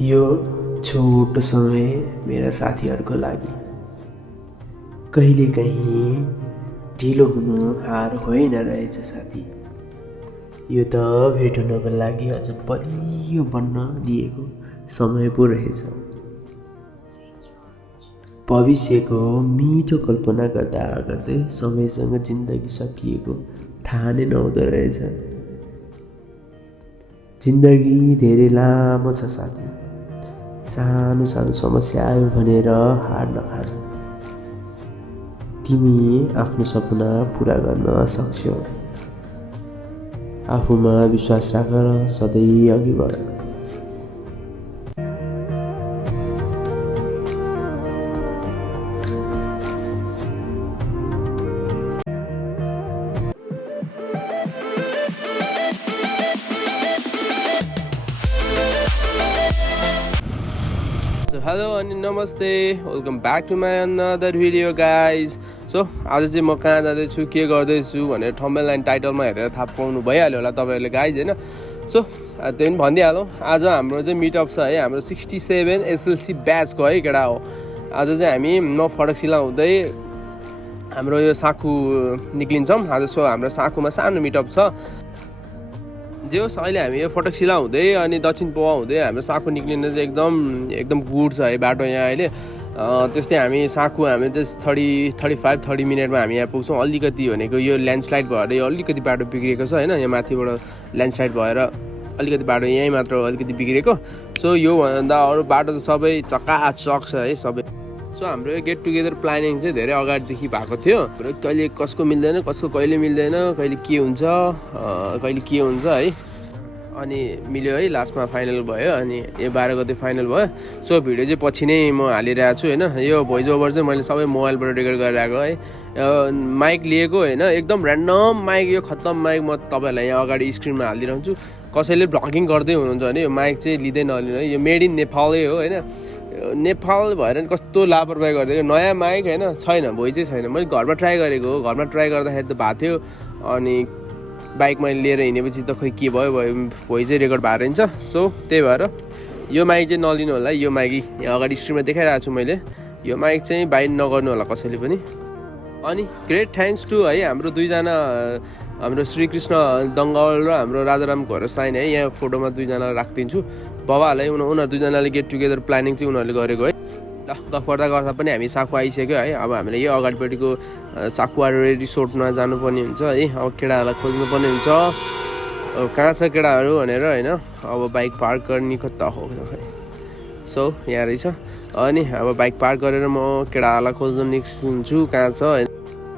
यो छोटो समय मेरा साथीहरूको लागि कहिलेकाहीँ ढिलो हुनु हार होइन रहेछ साथी। यो त भेट हुनको लागि अझ बलियो बन्न दिएको समय पो रहेछ। भविष्यको मिठो कल्पना गर्दा गर्दै समयसँग जिन्दगी सकिएको थाहा नै नहुँदो रहेछ। जिन्दगी धेरै लामो छ साथी। सानो सानो समस्या आयो भनेर हार नखानु। तिमी आफ्नो सपना पुरा गर्न सक्छौ। आफूमा विश्वास राख र सधैँ अघि बढ। हेलो अनि नमस्ते, welcome back to my another video guys. So आज चाहिँ म कहाँ जाँदैछु, के गर्दैछु भनेर थम्बनेल एन्ड टाइटलमा हेरेर थाहा पाउनु भइहाल्यो होला तपाईँहरूले गाइज, होइन। सो त्यो पनि भनिदिइहालौँ, आज हाम्रो चाहिँ मिटअप छ है, हाम्रो 67 एसएलसी ब्याचको है केटा हो। आज चाहिँ हामी म फटकसिला हुँदै हाम्रो यो साकु निक्लिन्छौँ आज। सो हाम्रो साकुमा सानो मिटअप छ जे होस्। अहिले हामी यो फटकसिला हुँदै अनि दक्षिण पोवा हुँदै हाम्रो साकु निक्लिन चाहिँ एकदम गुड छ है बाटो यहाँ अहिले। त्यस्तै हामी साकु हामी चाहिँ 30 मिनटमा हामी यहाँ पुग्छौँ। अलिकति भनेको यो ल्यान्डस्लाइड भएर यो अलिकति बाटो बिग्रिएको छ होइन, यहाँ माथिबाट ल्यान्डस्लाइड भएर अलिकति बाटो यहीँ मात्र अलिकति बिग्रेको। सो योभन्दा अरू बाटो त सबै चकाचक छ है सबै। सो हाम्रो यो गेट टुगेदर प्लानिङ चाहिँ धेरै अगाडिदेखि भएको थियो। कहिले कसको मिल्दैन, कसको कहिले मिल्दैन, कहिले के हुन्छ है। अनि मिल्यो है, लास्टमा फाइनल भयो। अनि यो 12 गते फाइनल भयो। सो भिडियो चाहिँ पछि नै म हालिरहेको छु होइन। यो भोइस ओभर चाहिँ मैले सबै मोबाइलबाट रेकर्ड गरेर आएको है। माइक लिएको होइन, एकदम ऱ्यान्डम माइक, यो खत्तम माइक म तपाईँहरूलाई यहाँ अगाडि स्क्रिनमा हालिदिइरहन्छु। कसैले भ्लगिङ गर्दै हुनुहुन्छ भने यो माइक चाहिँ लिँदै नलिनु है। यो मेड इन नेपालै हो होइन। नेपाल भएर नि कस्तो लापरवाही गरिदिएको, नयाँ माइक होइन, छैन, भोइस चाहिँ छैन। मैले घरमा ट्राई गरेको हो, घरमा ट्राई गर्दाखेरि त भएको थियो। अनि बाइक मैले लिएर हिँडेपछि त खोइ के भयो भोइस चाहिँ रेकर्ड भएर हिँड्छ। सो त्यही भएर यो माइक चाहिँ नलिनु होला। यो माइक यहाँ अगाडि स्क्रिनमा देखाइरहेको छु मैले। यो माइक चाहिँ बाइ नगर्नु होला कसैले पनि। अनि ग्रेट थ्याङ्क्स टु है हाम्रो दुईजना, हाम्रो श्रीकृष्ण दङ्गल र हाम्रो राजाराम घोरसाइन है। यहाँ फोटोमा दुईजना राखिदिन्छु बाबाहरूलाई। उनीहरू दुईजनाले गेट टुगेदर प्लानिङ चाहिँ उनीहरूले गरेको है। ल गफ गर्दा पनि हामी साकु आइसक्यो है। अब हामीले यो अगाडिपट्टिको साकुवारे रिसोर्टमा जानुपर्ने हुन्छ है। अब केटाहरूलाई खोज्नुपर्ने हुन्छ, कहाँ छ केटाहरू भनेर होइन। अब बाइक पार्क गर्ने कता हो खै। सो यहाँ रहेछ। अनि अब बाइक पार्क गरेर म केटाहरूलाई खोज्नु निस्किन्छु कहाँ छ।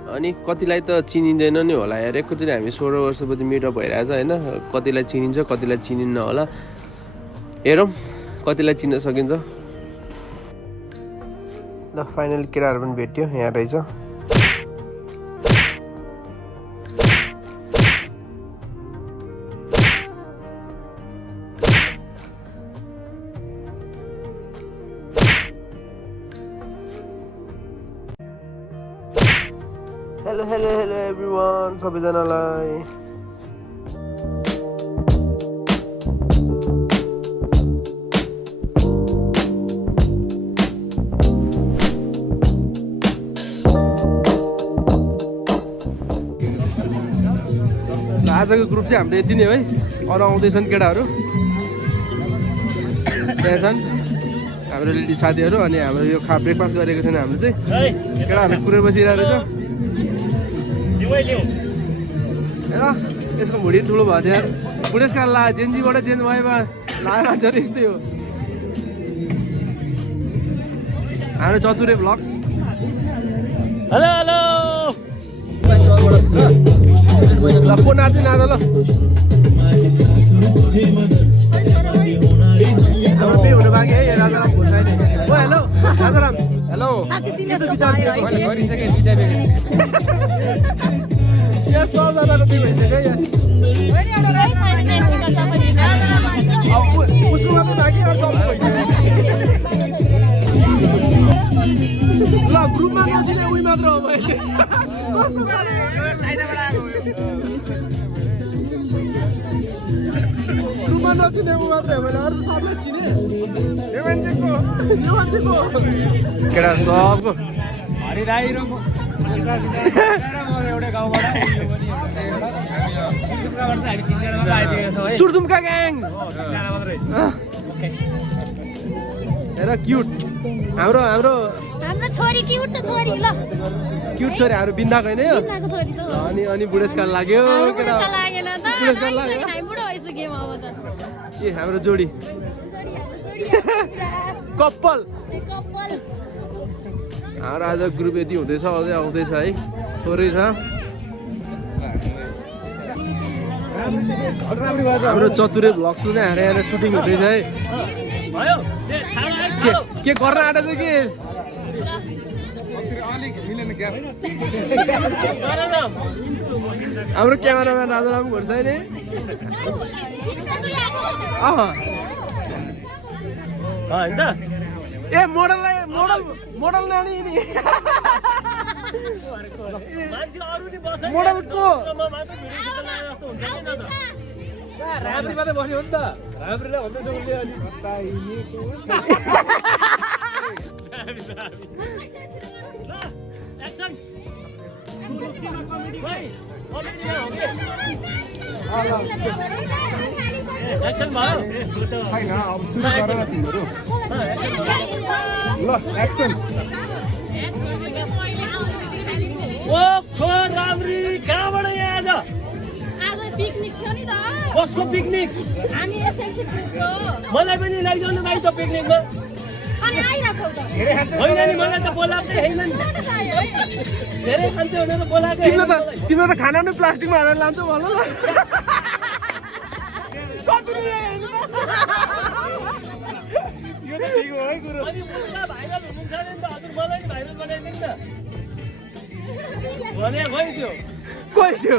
अनि कतिलाई त चिनिँदैन नि होला यार, एकैचोटि हामी 16 वर्षपछि मिटअप भइरहेछ होइन। कतिलाई चिनिन्छ, कतिलाई चिनिन्न होला। हेरौँ कतिलाई चिन्न सकिन्छ। ल फाइनली केटाहरू पनि भेट्यो, यहाँ रहेछ। हेलो हेलो हेलो एभ्रिवान, सबैजनालाई आजको ग्रुप चाहिँ हाम्रो यति नै है। अरू आउँदैछन् केटाहरू, त्यहाँ छन् हाम्रो लेडी साथीहरू। अनि हाम्रो यो ब्रेकफास्ट गरेको छैन हाम्रो चाहिँ, केटाहरू पुरै बसिरहेको रहेछ। यसको भुँडी ठुलो भएको थियो यार, बुढेसकाल ला जेन्जीबाट चेन्ज भएमा लाएर मान्छेहरू यस्तै हो। हाम्रो चतुरे भ्लग्स। हेलो हेलो ल को नाच्दै नाच ल। हाम्रो पे हुनु बाँकी है राजाराम घोरसाइन। ओ हेलो राजाराम, हेलो यहाँ 100जनाको पे भइसक्यो यहाँ। उसको मात्रै बाँकी अरू सबै भइसक्यो। ल ग्रुपमा नचिने उही मात्र हो मैले। ग्रुपमा माथि नेमु मात्रै मैले अरू सबलाई चिने यो मान्छेको केटा सबको हरिराई र म एउटै गाउँबाट चुर्दुम्का ग्याङ हेर क्युट हाम्रो हाम्रो छोरी क्युट त छोरी ल क्युट छोरी हाम्रो बिन्दाको होइन यो बिन्दाको छोरी त हो अनि बुढेसकाल लाग्यो केटा बुढेसकाल लागेन त बुढेसकाल लाग्यो हामी बुढो भइसक्यौँ अब त के हाम्रो जोडी कप्पल कपाल हाम्रो आज ग्रुप यति हुँदैछ अझै आउँदैछ है छोरी छ हाम्रो चतुरे भ्लग्स पनि यहाँ सुटिङ हुँदैछ है के गर्न आँटेछ कि हाम्रो क्यामेराम्यान राजाराम घोर्छ नि ए मोडल नानी नि मोडलको राम्री मात्रै बस्यो नि त राम्रीलाई भन्दैछ उसले अलिक एक्सन भयो छैन अब सुरु गर न तिमीहरू ल एक्सन ओ खो राम्री कहाँबाट यहाँ आज आज पिकनिक थियो नि त कसको पिकनिक हामी एसएलसी ग्रुपको मलाई पनि लैजाउनु भाइ त पिकनिकमा अनि आइरहेछौ त होइन नि मलाई त बोलाएको छैन नि धेरै खान्थ्यो भनेर बोलाएको तिम्रो त खाना पनि प्लास्टिकमा हालेर लान्छ भन ल यो त ठिक हो है कुरो अनि मुद्दा भाइरल हुनुहुन्छ नि त हजुर मलाई नि भाइरल बनाइदिनु न भने खोइ त्यो कोही थियो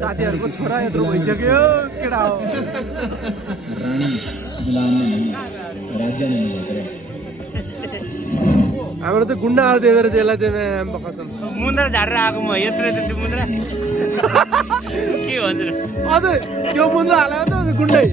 साथीहरूको छोरा यत्रो भइसक्यो केटा हो हाम्रो त गुन्डाहरू दिएर त्यसलाई चाहिँ बकाछन् मुन्द्रा झारेर आएको म यत्रो त्यस्तो मुन्द्रा के भन्छ अझ त्यो मुन्द्रा हालेर त गुन्डै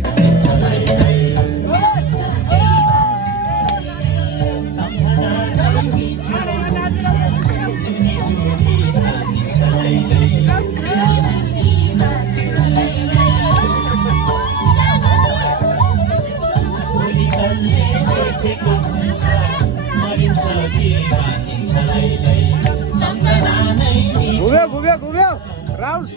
घुम्यो राउन्ड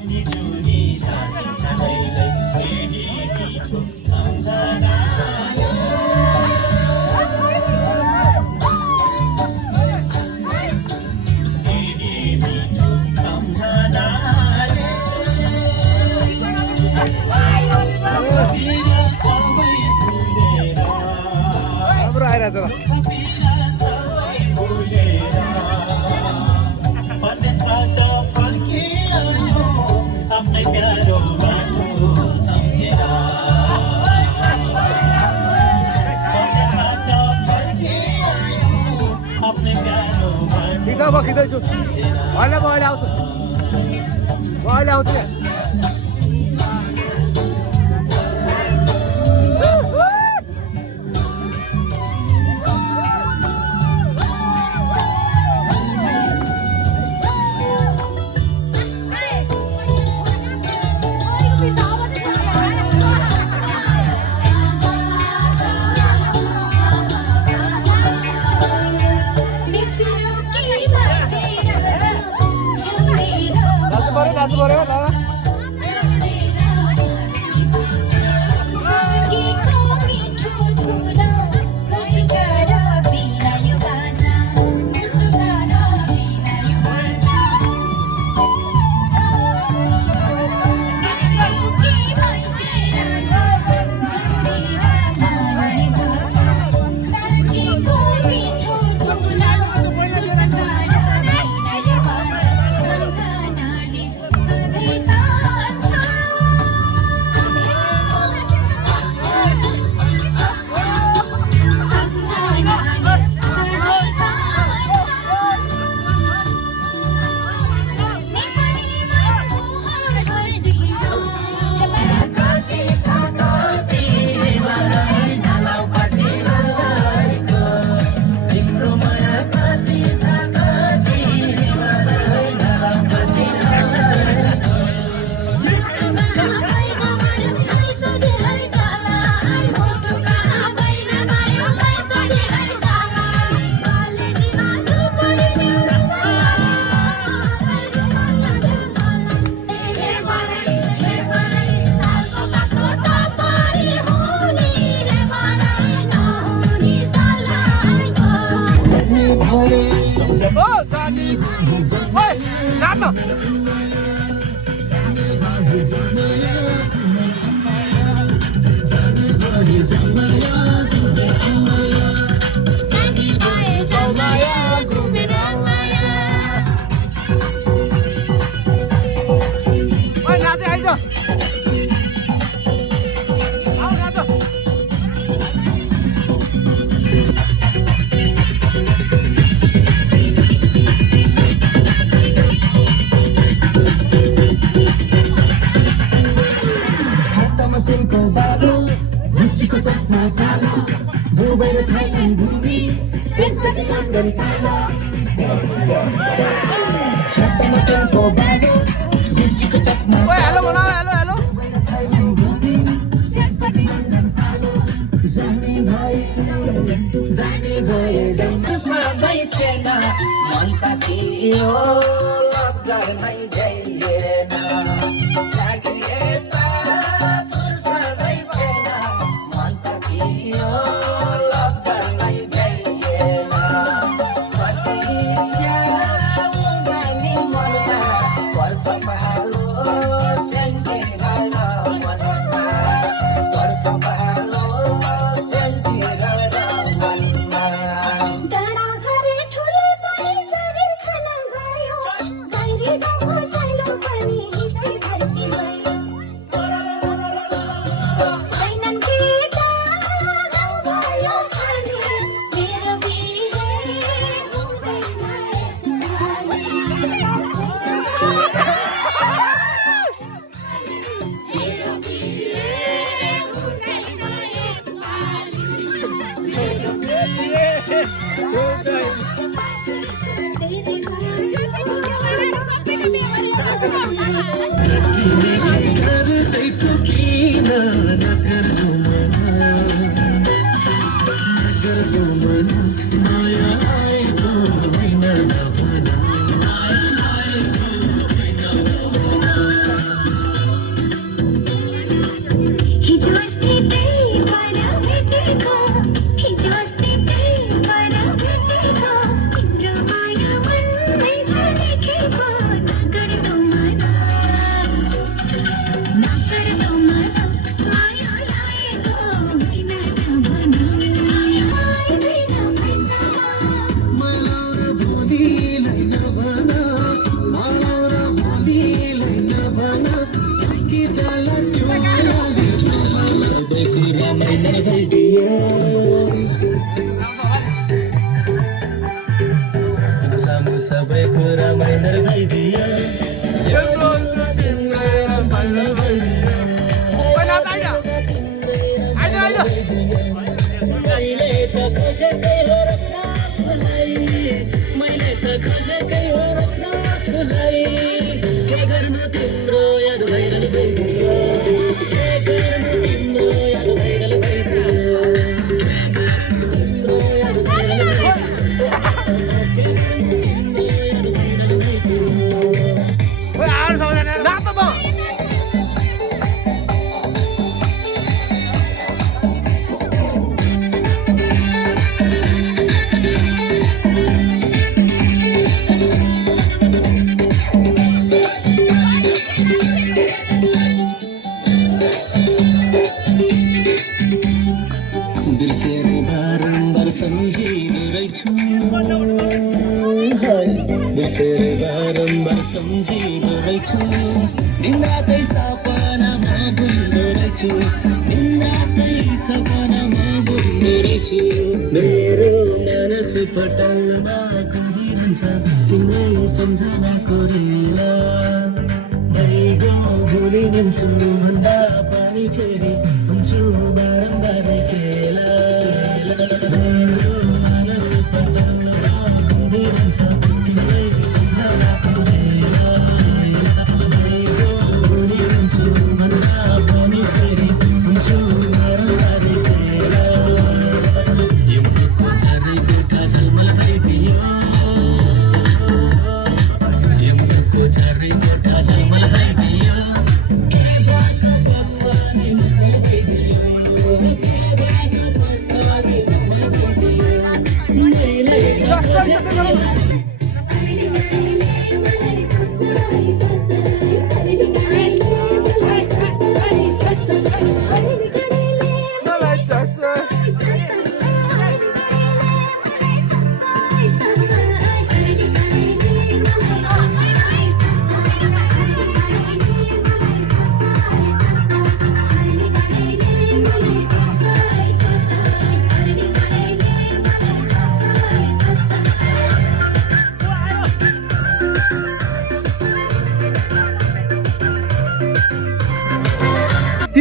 राम्रो आइरहेछ ल म खिच्दैछु होइन म अहिले आउँछु नाच्नु पर्यो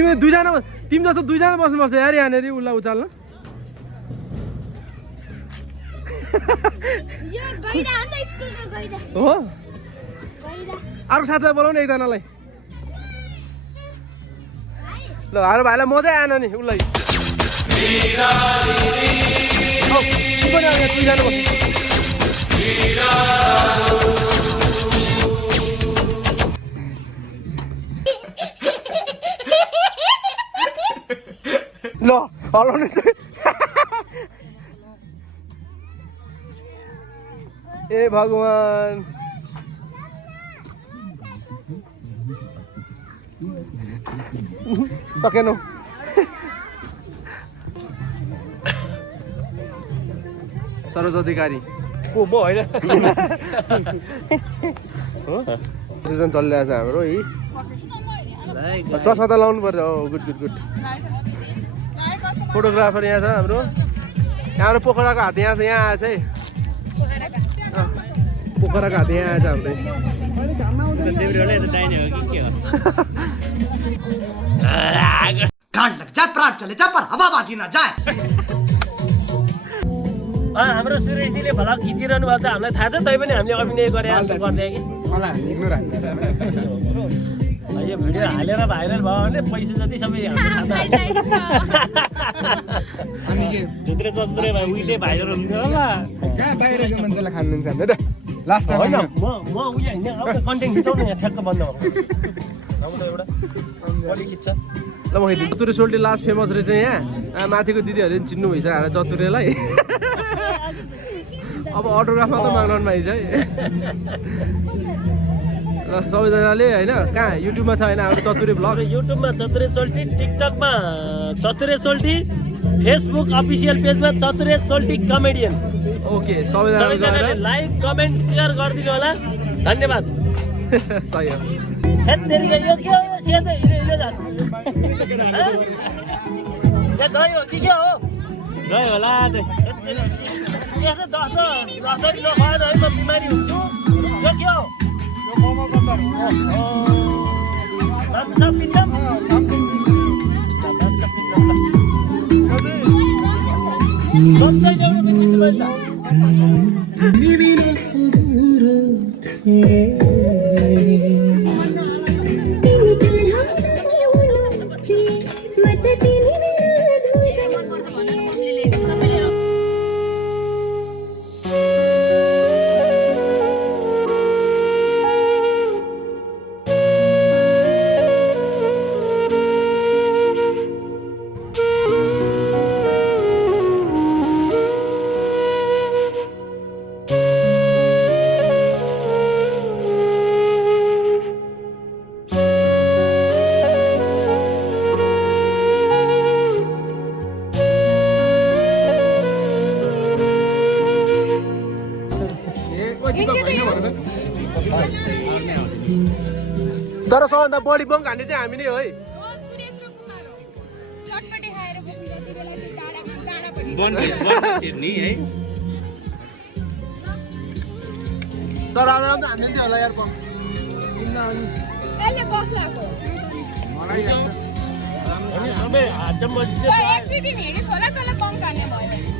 तिमी दुईजना तिमी जस्तो दुईजना बस्नुपर्छ यार यहाँनिर उसलाई उचाल्न हो अर्को साथीलाई बोलाउनु एकजनालाई ल हारो भाइलाई मजै आएन नि उसलाई दुईजना बस्छ ल हल्लाउनु ए भगवान सकेनौ सरोज अधिकारी को म होइन सिजन चलिरहेको छ हाम्रो है चस्मा त लाउनु पर्छ हो गुड गुड गुड फोटोग्राफर यहाँ छ हाम्रो हाम्रो पोखराको हात यहाँ छ यहाँ आएछ है पोखराको हात यहाँ आएछ हाम्रो कान लग जाए प्राण चले जाए पर हवाबाजी ना जाए हाम्रो सुरेशजीले भला खिचिरहनु भएको छ हामीलाई थाहा छ तैपनि हामीले अभिनय गरे गर्ने कि यो भिडियो हालेर भाइरल भयो भने पैसा जति सबै झुत्रे चत्रे भाइ उहिले भाइरल हुन्थ्यो होला बाहिरको मान्छेलाई खानुहुन्छ हामीले त लास्ट होइन म उयो होइन अब कन्टेन्ट खिचाउनु यहाँ ठ्याक्क बन्द भएको एउटा बलि खिच्छ ल म चतुरे सोल्टी लास्ट फेमस रहेछ यहाँ माथिको दिदीहरूले चिन्नु भइसक्यो हामीलाई चतुरेलाई अब अटोग्राफ मात्र माग्नु भइन्छ है ल सबैजनाले होइन कहाँ युट्युबमा छ होइन हाम्रो चतुरे भ्लग युट्युबमा चतुरे सोल्टी टिकटकमा चतुरे सोल्टी फेसबुक अफिसियल पेजमा चतुरे सोल्टी कमेडियन ओके सबैजनाले लाइक कमेन्ट सेयर गरिदिनु होला धन्यवाद सही हो यो के हो सेतो हिलो जान्छ दही हो कि के हो दही होला यस्तो दस नखाएर है म बिमारी हुन्छु यो के हो तर सबभन्दा बढी बङ्क हान्ने चाहिँ हामी नै हो है तर आज हान्ने थियो होला यार बङ्क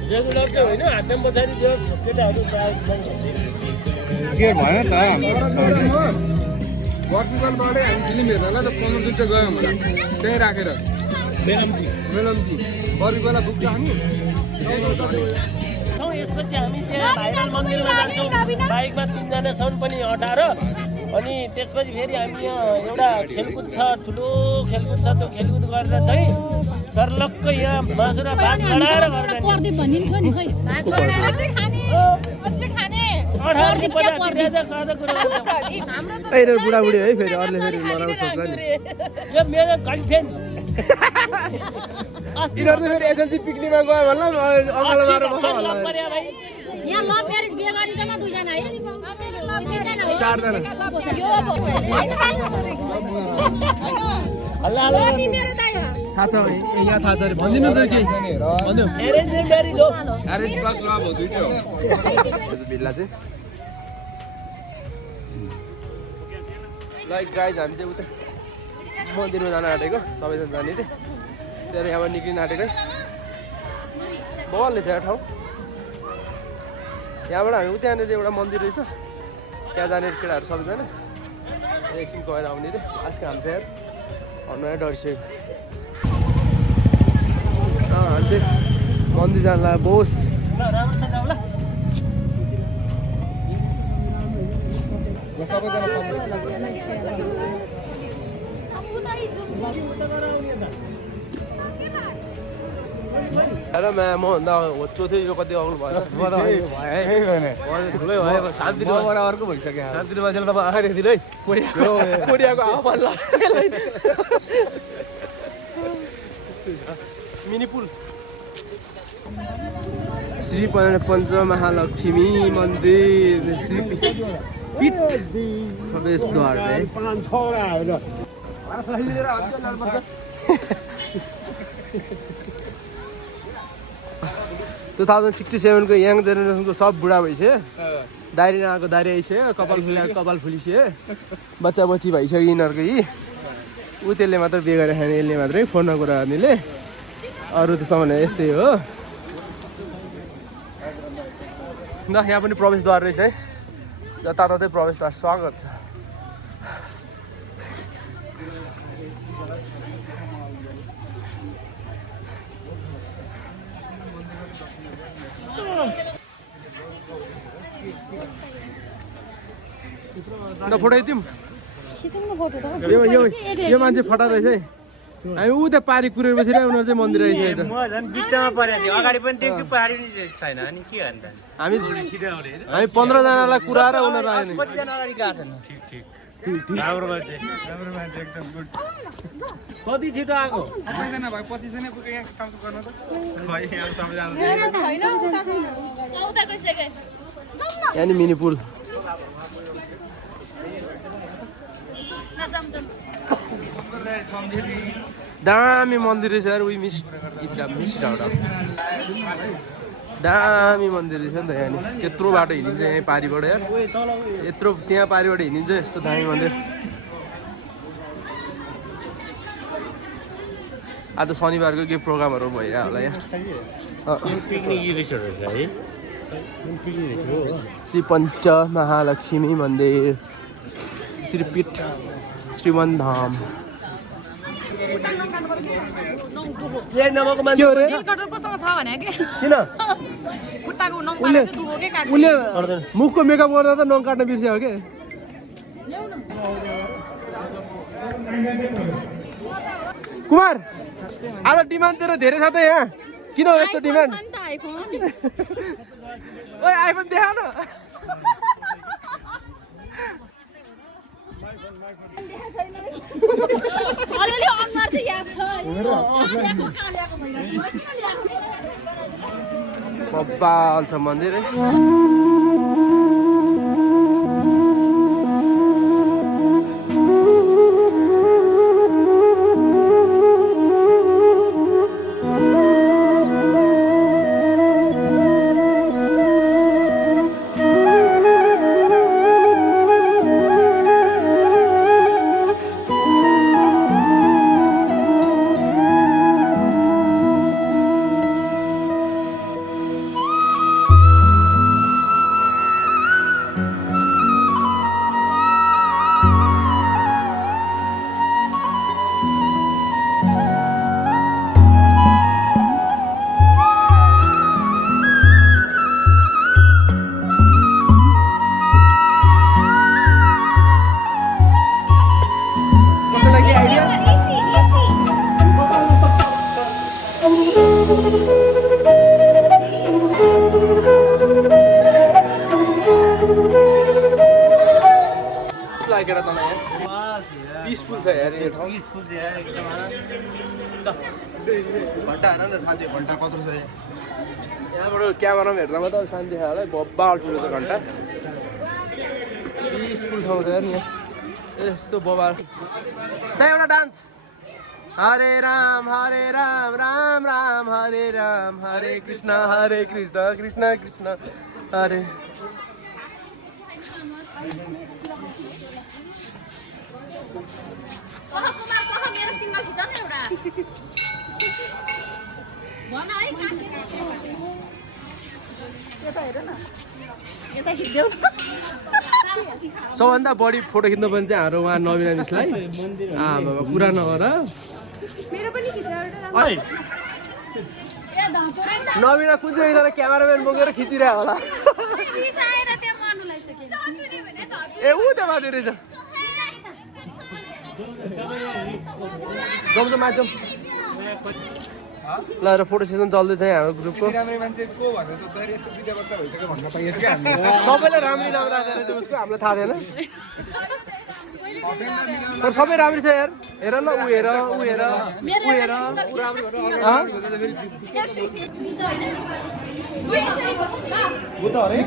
रेगुलर चाहिँ होइन हातमा पछाडि केटाहरू के भयो त वर्टिकलबाटै हामी फिल्म हेर्नलाई त 15 दिन चाहिँ गयौँ होला त्यही राखेर मेलम्ची वर्टिकललाई पुग्छ हामी यसपछि हामी त्यहाँ भाइरल मन्दिरमा जान्छौँ बाइकमा 3 जना छन् पनि 18 अनि त्यसपछि फेरि हामी यहाँ एउटा खेलकुद छ ठुलो खेलकुद छ त्यो खेलकुद गरेर चाहिँ सर्लक्क यहाँ मासु र भात लडाएर घर बुढाबुढी है फेरि अरूले फेरि नराम्रो सोच्ला नि यो मेरो गर्लफ्रेन्ड यिनीहरू फेरि एसएलसी पिकनिकमा गयो होला अङ्गालो मारेर बस्छ होला यहाँ लभ म्यारेज बिहे गरिन्छ म दुईजना है चारजना थाहा छ यहाँ थाहा छ अरे भनिदिनु त के भन्नु एरेन्ज म्यारेज हो अरेन्ज प्लस लभ हो दुईटै हो भिल्ला चाहिँ लाइक गाइज हामी चाहिँ उता मन्दिरमा जान आँटेको सबैजना जाने थिएँ त्यहाँबाट यहाँबाट निक्लिन आँटेको बल्ले छ यहाँ ठाउँ यहाँबाट हामी त्यहाँनिर एउटा मन्दिर रहेछ त्यहाँ जाने केटाहरू सबैजना एकछिन गएर आउने थिएँ आजको हामी चाहिँ भन्नु डरिसक्यो हामी चाहिँ मन्दिर जान लाग्यो बोस सबैजना दादा मभन्दा होचो थियो यो कति आउनु भएन ठुलै भयो अर्को भइसक्यो शान्ति मान्छेले तपाईँ आँखा देख्दिनु है कोरियाको हावा मिनी पुल श्री पञ्चमहालक्ष्मी मन्दिर श्री पीठ प्रवेशद्वार 2067 को यङ जेनेरेसनको सब बुढा भइसक्यो दारी नआएको दारी आइसक्यो कपाल फुलाएको कपाल फुलिसक्यो बच्चा बच्ची भइसक्यो यिनीहरूको यी ऊ त्यसले मात्र बिहे गरेर खाने यसले मात्रै फोनमा कुरा गर्नेले अरू त सामान यस्तै हो ल यहाँ पनि प्रवेशद्वार रहेछ है जताततै प्रवेशद्वार स्वागत छ फोटो यतिम यो मान्छे फटा रहेछ है हामी ऊ त्यहाँ पारी कुरेर बसेर उनीहरू चाहिँ मन्दिर रहेछ म झन् बिचमा परेको थियो अगाडि पनि देख्छु पहाडी पनि छैन अनि के अन्त हामी 15 जनालाई कुराएर उनीहरू आयो नि कतिजना अगाडि गएको छैन ठिक ठिक राम्रो मान्छे एकदम गुड कति छिटो आएको सबैजना भाइ 25 जना पुगे यहाँ काम गर्न त खै यहाँ सबैजना यहाँ नि मिनी पुल दामी मन्दिर रहेछ यार उही मिस्टाउडा दामी मन्दिर रहेछ नि त यहाँ नि त्यत्रो बाटो हिँडिन्छ यहाँ पारिबाट यार यत्रो त्यहाँ पारिबाट हिँडिन्छ यस्तो दामी मन्दिर आज शनिबारको के प्रोग्रामहरू भइरहेको होला यहाँ श्री पञ्चमहालक्ष्मी मन्दिर श्रीपीठ श्रीमन धाम किन उसले मुखको मेकअप गर्दा त नङ काट्न बिर्स्यो हो कि कुमार आज डिमान्ड तेरो धेरै छ त यहाँ किन हो यस्तो डिमान्ड ओइ आइफोन देखा न बब्बाल छ मन्दिर है पिसफुल छ यार यो ठाउँ पिसफुल छ यार एकदम घन्टा हेर न खान्छ घन्टा कत्रो छ यहाँबाट क्यामेरामा हेर्दा मात्रै शान्ति खायो होला बब्बाल ठुलो छ घन्टा पिसफुल ठाउँ छ यार यहाँ यस्तो बब्बाल त्यहाँ एउटा डान्स हरे राम राम राम हरे कृष्ण कृष्ण कृष्ण हरे मेरो सिङ्गल खिच न एउटा भन है सबभन्दा बढी फोटो खिच्नु पर्ने चाहिँ हाम्रो उहाँ नवीना मिसलाई बाबा कुरा नगर मेरो पनि खिच एउटा नवीना कुन चाहिँ एकजना क्यामेराम्यान बोकेर खिचिरह्यो होला रिसाएर त्यहाँ मर्नुलाई छ ए ऊ त्यो माथि रहेछ जाउँ मान्छौँ ल र फोटो सेसन चल्दैछ हाम्रो ग्रुपको मान्छे को भनेर सोध्दाखेरि यस्तो दुईटा बच्चा भइसक्यो भन्न पाइएस क्या हामीले सबैलाई राम्ररी नाम राखेर चाहिँ उसको हामीलाई थाहा थिएन तर सबै राम्रै छ यार हेर ल ऊ हेर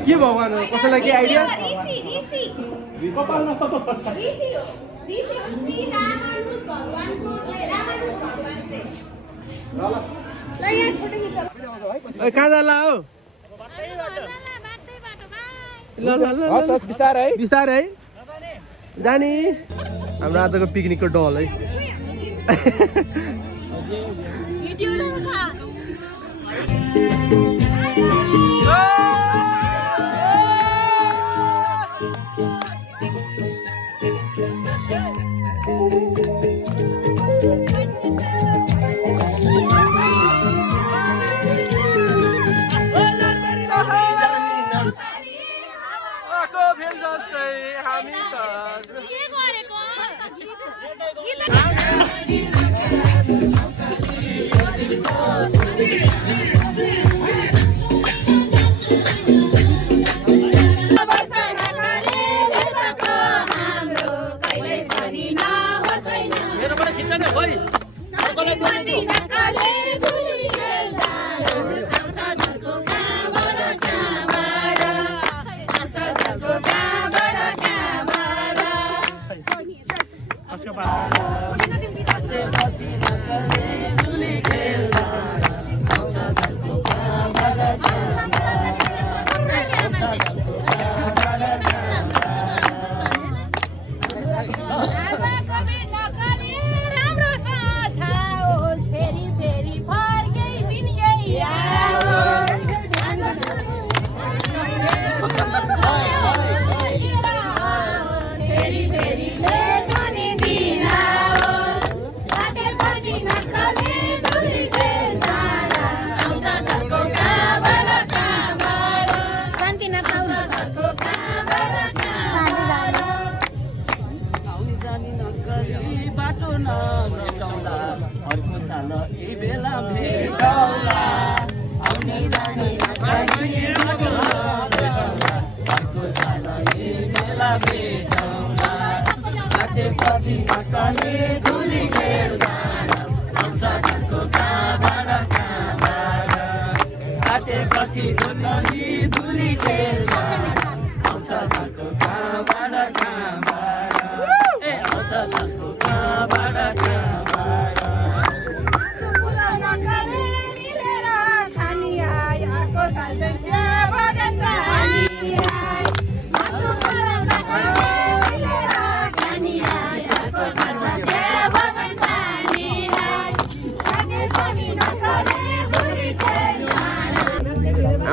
के भगवान् हो कसैलाई के आइडिया कहाँ जाला हो ल बिस्तारै है जानी हाम्रो आजको पिकनिकको डल है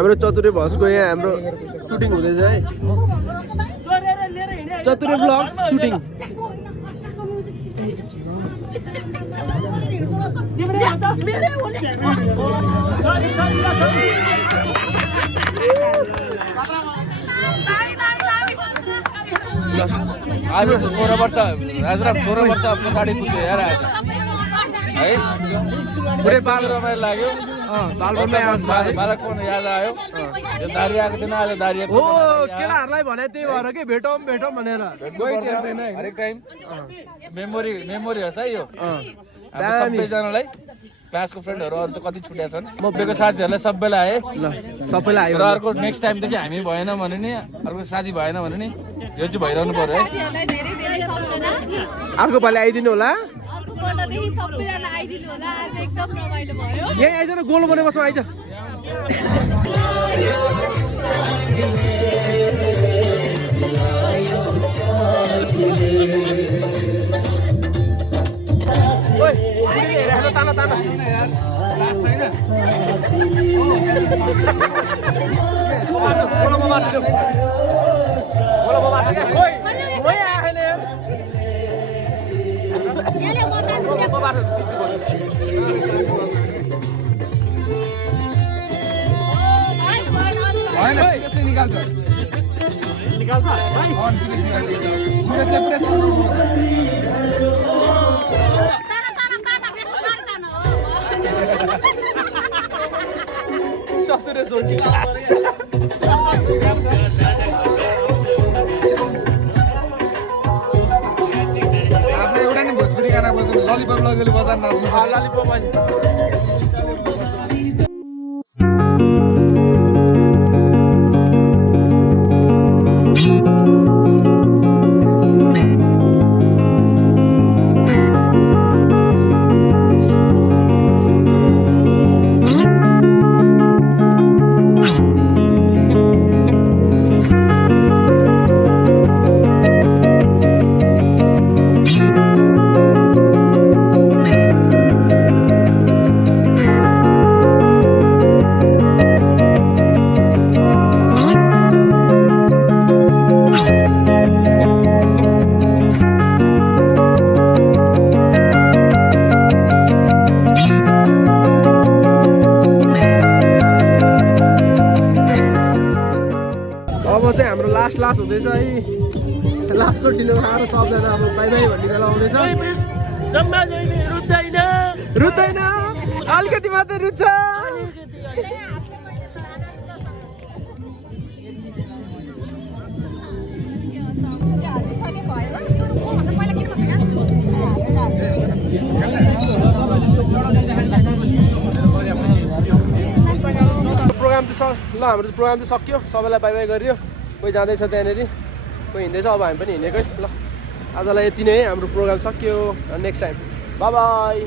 हाम्रो चतुरे भस्को यहाँ हाम्रो सुटिङ हुँदैछ है चतुरे ब्लग्स सुटिङ आज 16 वर्ष पछाडि पुग्यो यार आज है पुरै बाल रमाइलो लाग्यो मलाई कोन याद आयो यो दारी आएको थिएन आज दारी हो केटाहरूलाई भने त्यही भएर के भेटौँ भनेर हरेक टाइम मेमोरी होस् है यो सबैजनालाई क्लासको फ्रेन्डहरू अरू त कति छुट्या छन् म बेको साथीहरूलाई सबैलाई आएँ सबैलाई र अर्को नेक्स्ट टाइमदेखि हामी भएन भने नि अर्को साथी भएन भने नि यो चाहिँ भइरहनु पर्यो है अर्को पालि आइदिनु होला यही आइज न गोल बनेको छ आइज तान तान यसले मर्दा होइन सिरियसली निकाल्छ सुरेशले पुरै चतुरे सोल्टी आज एउटा नि भोजपुरी गाना बजाउनु ललिपप लगेले बजार नाच्नु ललिपप अनि अब चाहिँ हाम्रो लास्ट हुँदैछ है लास्टको डिनर खाएर सबजना अब बाई बाई भन्ने बेला आउँदैछ रुच्दैन अलिकति मात्रै रुच्छ प्रोग्राम चाहिँ ल हाम्रो प्रोग्राम चाहिँ सक्यो सबैलाई बाई बाई गरियो कोही जाँदैछ त्यहाँनिर कोही हिँड्दैछ अब हामी पनि हिँडेकै ल आजलाई यति नै है हाम्रो प्रोग्राम सक्यो नेक्स्ट टाइम बाई बाई